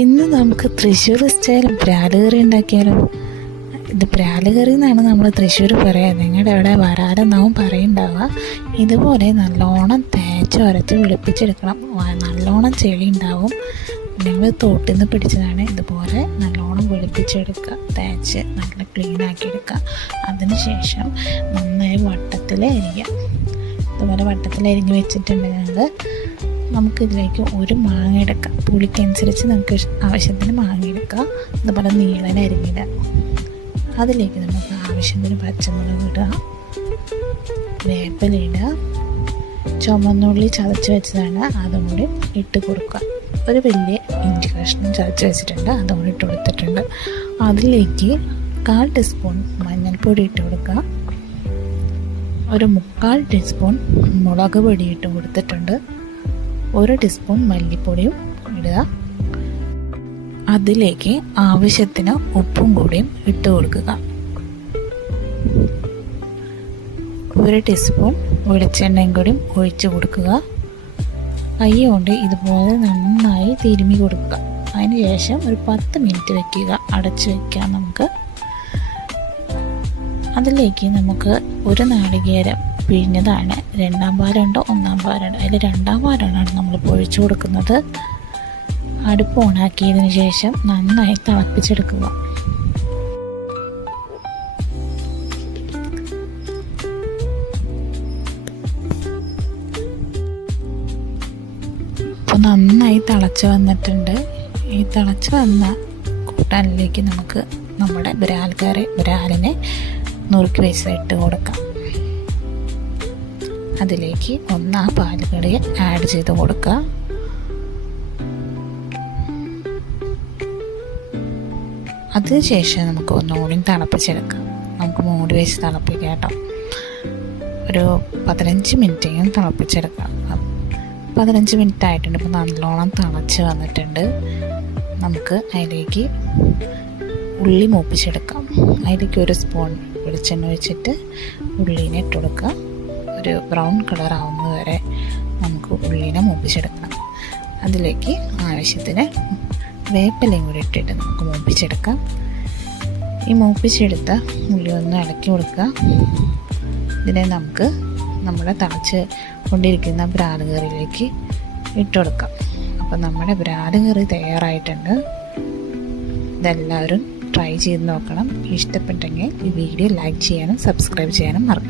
ഇന്ന് നമുക്ക് തൃശ്ശൂർ സ്റ്റൈൽ ബ്രാല് കറി ഉണ്ടാക്കിയാലോ. ഇത് ബ്രാല് കറി എന്നാണ് നമ്മൾ തൃശ്ശൂർ പറയുക, നിങ്ങളുടെ അവിടെ വരാലെന്നാവും പറയുണ്ടാവുക. ഇതുപോലെ നല്ലോണം തേച്ച് ഉരച്ച് വെളുപ്പിച്ചെടുക്കണം. നല്ലോണം ചെളി ഉണ്ടാവും, ഞങ്ങൾ തോട്ടിൽ നിന്ന് പിടിച്ചതാണ്. ഇതുപോലെ നല്ലോണം വെളുപ്പിച്ചെടുക്കുക, തേച്ച് നല്ല ക്ലീനാക്കി എടുക്കുക. അതിനുശേഷം നന്നായി വട്ടത്തിൽ അരിയുക. ഇതുപോലെ വട്ടത്തിൽ അരിഞ്ഞ് വെച്ചിട്ടുണ്ട് ഞങ്ങൾ. നമുക്കിതിലേക്ക് ഒരു മാങ്ങ എടുക്കാം, പുളിക്കനുസരിച്ച് നമുക്ക് ആവശ്യത്തിന് മാങ്ങ എടുക്കുക. അതുപോലെ നീളൻ അരിഞ്ഞിടുക. അതിലേക്ക് നമുക്ക് ആവശ്യത്തിന് പച്ചമുളക് ഇടുക, വേപ്പില ഇടുക, ചുമന്നുള്ളി ചതച്ച് വെച്ചതാണ് അതും കൂടി ഇട്ട് കൊടുക്കുക. ഒരു വലിയ ഇഞ്ചി കഷ്ണം ചതച്ച് വെച്ചിട്ടുണ്ട്, അതും കൂടി ഇട്ട് കൊടുത്തിട്ടുണ്ട്. അതിലേക്ക് 1/4 ടീസ്പൂൺ മഞ്ഞൾപ്പൊടി ഇട്ട് കൊടുക്കുക, ഒരു 3/4 ടീസ്പൂൺ മുളക് പൊടി ഇട്ട് കൊടുത്തിട്ടുണ്ട്, 1 ടീസ്പൂൺ മല്ലിപ്പൊടിയും ഇടുക. അതിലേക്ക് ആവശ്യത്തിന് ഉപ്പും കൂടിയും ഇട്ട് കൊടുക്കുക. 1 ടീസ്പൂൺ വെളിച്ചെണ്ണയും കൂടിയും ഒഴിച്ച് കൊടുക്കുക. കൈ കൊണ്ട് ഇതുപോലെ നന്നായി തിരുമ്മി കൊടുക്കുക. അതിന് ശേഷം ഒരു 10 മിനിറ്റ് വയ്ക്കുക, അടച്ച് വയ്ക്കാം നമുക്ക്. അതിലേക്ക് നമുക്ക് 1 നാളികേരം പിഴിഞ്ഞതാണ്. 2ാം പാലുണ്ടോ 1ാം പാലുണ്ടോ, അതിൽ 2ാം പാലാണ് നമ്മൾ ഒഴിച്ചു കൊടുക്കുന്നത്. അടുപ്പ് ഓണാക്കിയതിന് ശേഷം നന്നായി തിളപ്പിച്ചെടുക്കുക. ഇപ്പോൾ നന്നായി തിളച്ച് വന്നിട്ടുണ്ട്. ഈ തിളച്ച് വന്ന കൂട്ടാനിലേക്ക് നമുക്ക് നമ്മുടെ ബ്രാലിനെ നുറുക്കി വെച്ച് ഇട്ട് കൊടുക്കാം. അതിലേക്ക് 1 പാലുകടി ആഡ് ചെയ്ത് കൊടുക്കുക. അതിനുശേഷം നമുക്ക് ഒന്നുകൂടി തിളപ്പിച്ചെടുക്കാം. നമുക്ക് മൂടി വെച്ച് തിളപ്പിക്കാം കേട്ടോ. ഒരു 15 മിനിറ്റെങ്കിലും തിളപ്പിച്ചെടുക്കാം. 15 മിനിറ്റ് ആയിട്ടുണ്ട്. ഇപ്പോൾ നല്ലോണം തിളച്ച് വന്നിട്ടുണ്ട്. നമുക്ക് അതിലേക്ക് ഉള്ളി മൂപ്പിച്ചെടുക്കാം. അതിലേക്ക് 1 സ്പൂൺ വെളിച്ചെണ്ണ ഒഴിച്ചിട്ട് ഉള്ളീനെ ഇട്ട് കൊടുക്കുക. ഒരു ബ്രൗൺ കളർ ആവുന്നത് വരെ നമുക്ക് ഉള്ളിനെ മൂപ്പിച്ചെടുക്കണം. അതിലേക്ക് ആവശ്യത്തിന് വേപ്പിലയും കൂടി ഇട്ടിട്ട് നമുക്ക് മൂപ്പിച്ചെടുക്കാം. ഈ മൂപ്പിച്ചെടുത്ത ഉള്ളി ഒന്ന് ഇളക്കി കൊടുക്കുക. ഇതിനെ നമുക്ക് നമ്മുടെ തിളച്ച് കൊണ്ടിരിക്കുന്ന ബ്രാല് കറിയിലേക്ക് ഇട്ട് കൊടുക്കാം. അപ്പോൾ നമ്മുടെ ബ്രാല് കറി തയ്യാറായിട്ടുണ്ട്. ഇതെല്ലാവരും ട്രൈ ചെയ്ത് നോക്കണം. ഇഷ്ടപ്പെട്ടെങ്കിൽ ഈ വീഡിയോ ലൈക്ക് ചെയ്യാനും സബ്സ്ക്രൈബ് ചെയ്യാനും മറക്കണം.